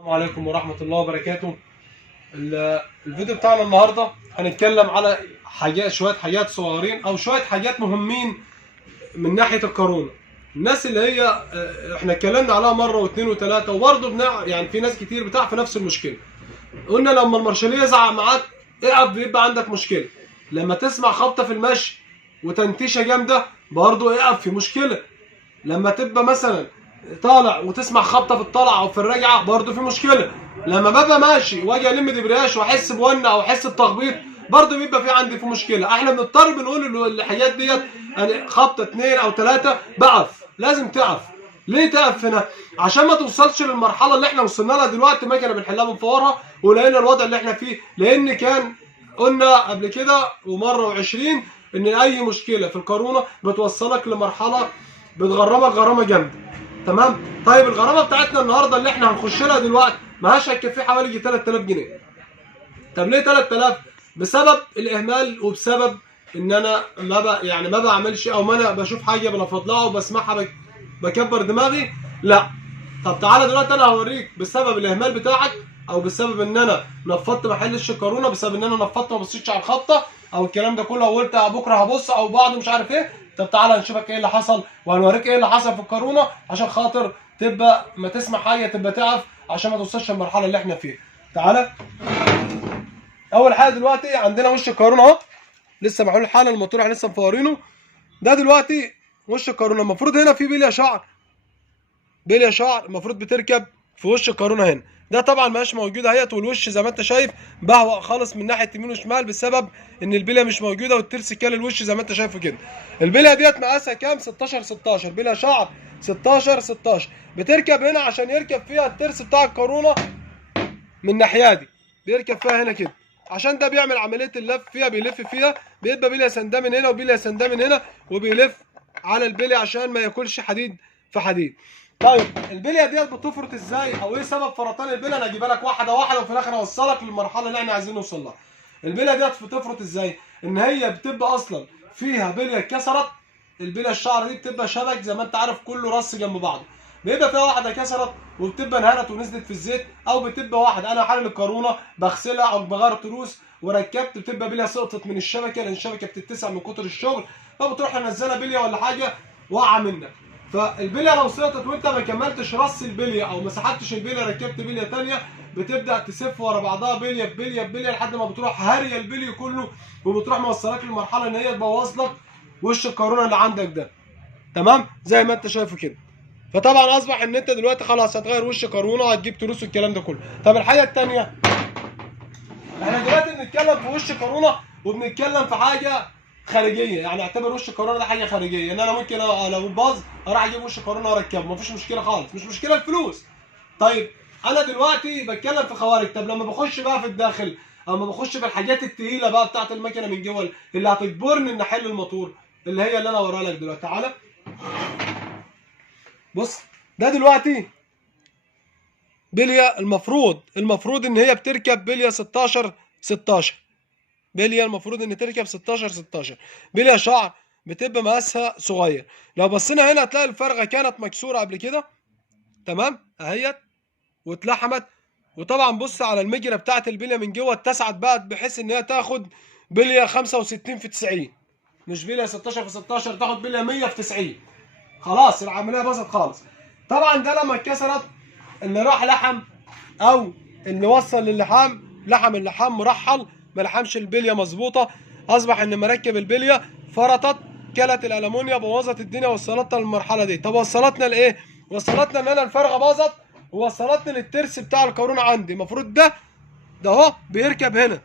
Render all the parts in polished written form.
السلام عليكم ورحمة الله وبركاته. الفيديو بتاعنا النهاردة هنتكلم على شوية حاجات صغيرين أو شوية حاجات مهمين من ناحية الكورونا. الناس اللي هي احنا اتكلمنا عليها مرة واثنين وثلاثة، وبرضه يعني في ناس كتير بتاع في نفس المشكلة. قلنا لما المارشالية يزعق معاك اقف بيبقى عندك مشكلة. لما تسمع خبطة في المشي وتنتيشة جامدة برضه اقف في مشكلة. لما تبقى مثلا طالع وتسمع خبطه في الطلعه او في الرجعه برضه في مشكله. لما ببقى ماشي واجي الم دبرياش واحس بونه او احس بتخبيط برضه بيبقى في عندي مشكله. احنا بنضطر بنقول الحاجات ديت يعني خبطه اثنين او ثلاثه بقف. لازم تقف. ليه تقف هنا؟ عشان ما توصلش للمرحله اللي احنا وصلنا لها دلوقتي، ما كنا بنحلها بنفورها ولقينا الوضع اللي احنا فيه. لان كان قلنا قبل كده ومره و20 ان اي مشكله في الكورونا بتوصلك لمرحله بتغرمك غرامه جامده. تمام؟ طيب الغرامه بتاعتنا النهارده اللي احنا هنخش لها دلوقتي ماهاش هتكفي حوالي 3000 جنيه. طب ليه 3000؟ بسبب الاهمال وبسبب ان انا ما بعملش او ما انا بشوف حاجه بنفض لها وبسمعها بكبر دماغي. لا. طب تعالى دلوقتي انا هوريك بسبب الاهمال بتاعك او بسبب ان انا نفضت ما حلش الكورونا، بسبب ان انا نفضت ما بصيتش على الخطه او الكلام ده كله وقلت بكره هبص او بعده مش عارف ايه. طب تعالى نشوفك ايه اللي حصل وهنوريك ايه اللي حصل في الكورونا عشان خاطر تبقى ما تسمع حاجه تبقى تعرف عشان ما توصلش للمرحله اللي احنا فيها. تعالى. اول حاجه دلوقتي عندنا وش الكورونا اهو، لسه معمول حالا الموتور احنا لسه مفورينه. ده دلوقتي وش الكورونا. المفروض هنا في بليه شعر المفروض بتركب في وش الكورونا هنا. ده طبعا مش موجود اهيت، والوش زي ما انت شايف بهوأ خالص من ناحيه يمين وشمال بسبب ان البليه مش موجوده والترس كال الوش زي ما انت شايفه كده. البليه ديت مقاسها كام؟ 16 بليه شعر 16 بتركب هنا عشان يركب فيها الترس بتاع الكورونا من الناحيه دي. بيركب فيها هنا كده عشان ده بيعمل عمليه اللف فيها، بيلف فيها بيبقى بليه سنداه من هنا وبليه سنداه من هنا وبيلف على البليه عشان ما ياكلش حديد في حديد. طيب البليه ديت بتفرط ازاي او ايه سبب فرطان البليه؟ انا هجيبها لك واحده واحده وفي الاخر اوصلك للمرحله اللي احنا عايزين نوصل لها. البليه ديت بتفرط ازاي؟ ان هي بتبقى اصلا فيها بليه اتكسرت. البليه الشعر دي بتبقى شبك زي ما انت عارف كله رص جنب بعضه. بيبقى فيها واحده كسرت وبتبقى انهارت ونزلت في الزيت، او بتبقى واحده انا حالل الكورونا بغسلها او بغير تروس وركبت بتبقى بليه سقطت من الشبكه لان الشبكه بتتسع من كتر الشغل، فبتروح منزلها بليه ولا حاجه واقعه منك. فالبليه لو سقطت وانت ما كملتش رص البليه او ما سحبتش البليه ركبت بليه ثانيه بتبدا تسف ورا بعضها بليه بليه بليه لحد ما بتروح هاريه البليه كله وبتروح موصلك للمرحله ان هي تبوظ لك وش الكورونا اللي عندك ده. تمام؟ زي ما انت شايفه كده. فطبعا اصبح ان انت دلوقتي خلاص هتغير وش كورونا وهتجيب تروس والكلام ده كله. طب الحاجه الثانيه، احنا دلوقتي بنتكلم في وش كورونا وبنتكلم في حاجه خارجيه، يعني اعتبر وش كورونا ده حاجه خارجيه ان انا ممكن لو باظ اروح اجيب وش كورونا واركبه مفيش مشكله خالص، مش مشكله الفلوس. طيب انا دلوقتي بتكلم في خوارج. طب لما بخش بقى في الداخل او لما بخش في الحاجات الثقيله بقى بتاعت المكنه من جوه اللي هتجبرني ان احل الموتور اللي هي اللي انا اوريها لك دلوقتي. تعالى بص. ده دلوقتي بليه المفروض ان هي بتركب بليه 16 بليه المفروض ان تركب 16 بليه شعر بتبقى مقاسها صغير. لو بصينا هنا هتلاقي الفرغه كانت مكسوره قبل كده. تمام اهيت واتلحمت. وطبعا بص على المجرى بتاعت البليه من جوه اتسعت بقت بحيث ان هي تاخد بليه 65 في 90، مش بليه 16 في 16 تاخد بليه 100 في 90. خلاص العمليه باظت خالص. طبعا ده لما اتكسرت اللي راح لحم او اللي وصل للحام لحم اللحام مرحل ما لحمش البليه مظبوطه، اصبح ان مركب البليه فرطت كلت الالومنيا بوظت الدنيا وصلتنا للمرحله دي. طب وصلتنا لايه؟ وصلتنا ان انا الفرغه باظت ووصلتني للترس بتاع الكورونا عندي. المفروض ده اهو بيركب هنا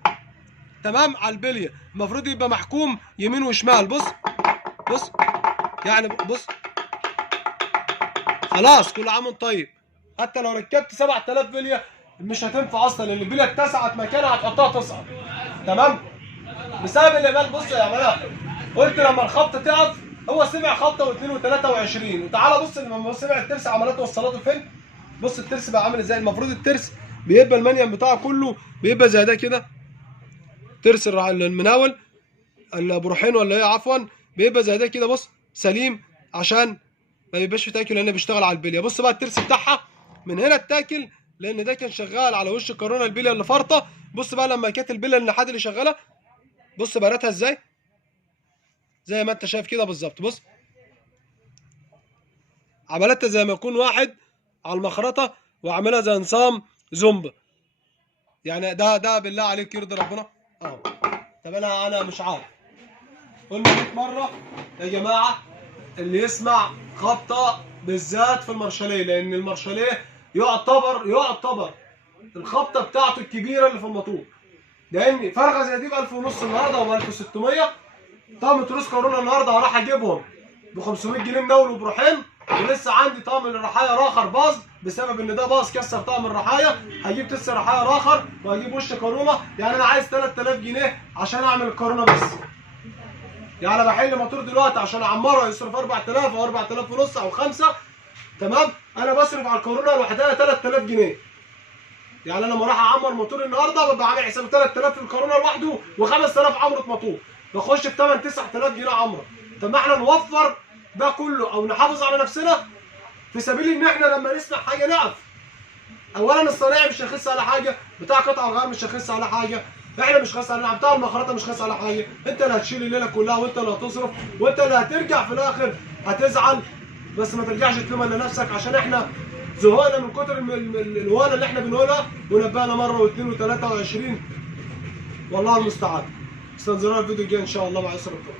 تمام على البليه، المفروض يبقى محكوم يمين وشمال. بص يعني بص خلاص كل عام وانت طيب. حتى لو ركبت 7000 بليه مش هتنفع اصلا لان البليه اتسعت مكانها هتحطها تصعد. تمام؟ بسبب الاهمال. بص يا جماعه قلت لما الخبطه تقف هو سمع خبطه واثنين وثلاثه و20 وتعالى بص لما سمع الترس عملته وصلته فين؟ بص الترس بقى عامل ازاي. المفروض الترس بيبقى المنيم بتاعه كله بيبقى زي ده كده. ترس المناول البروحين ولا ايه عفوا بيبقى زي ده كده. بص سليم عشان ما يبقاش في تاكل لان بيشتغل على البليه. بص بقى الترس بتاعها من هنا التاكل لان ده كان شغال على وش الكورونا البليه اللي فرطه. بص بقى لما كانت البليه النحات اللي شغاله، بص بارتها ازاي، زي ما انت شايف كده بالظبط. بص عملتها زي ما يكون واحد على المخرطه وعملها زي نظام زومبا. يعني ده بالله عليك يرضي ربنا؟ اه. طب انا مش عارف. قلنا 100 مره يا جماعه، اللي يسمع خبطه بالذات في المرشليه، لان المرشليه يعتبر الخبطه بتاعته الكبيره اللي في الموتور. لان فرغه زي دي ب 1000 ونص النهارده و 1600. طقم تروس كورونا النهارده هروح اجيبهم ب 500 جنيه منول وبروحين. ولسه عندي طقم الرحايا راخر باظ بسبب ان ده باظ كسر طقم الرحايا. هجيب 9 رحايا راخر وهجيب وش كورونا. يعني انا عايز 3000 جنيه عشان اعمل الكورونا بس. يعني انا بحل موتور دلوقتي عشان اعمره يصرف 4000 او 4000 ونص او 5. تمام. انا بصرف على الكورونا لوحدها 3000 جنيه. يعني انا لما اروح اعمر موتور النهارده ببقى عامل حساب 3000 في الكورونا لوحده و5000 عمره موتور. بخش في 8 9000 جنيه عمره. طب ما احنا نوفر ده كله او نحافظ على نفسنا في سبيل ان احنا لما نسمع حاجه نقف. اولا الصنايعي مش هيخس على حاجه، بتاع قطع الغيار مش هيخس على حاجه، احنا مش خاص علينا، بتاع المخرطه مش خاص على حاجه. انت اللي هتشيل الليله كلها وانت اللي هتصرف وانت اللي هترجع في الاخر هتزعل. بس ما ترجعش تلوم لنفسك عشان احنا زهقنا من كتر الوانه اللي احنا بنقولها ونبهنا مره واثنين وثلاثه و20. والله المستعان. استنظرونا الفيديو الجاي ان شاء الله مع يسر الطرق.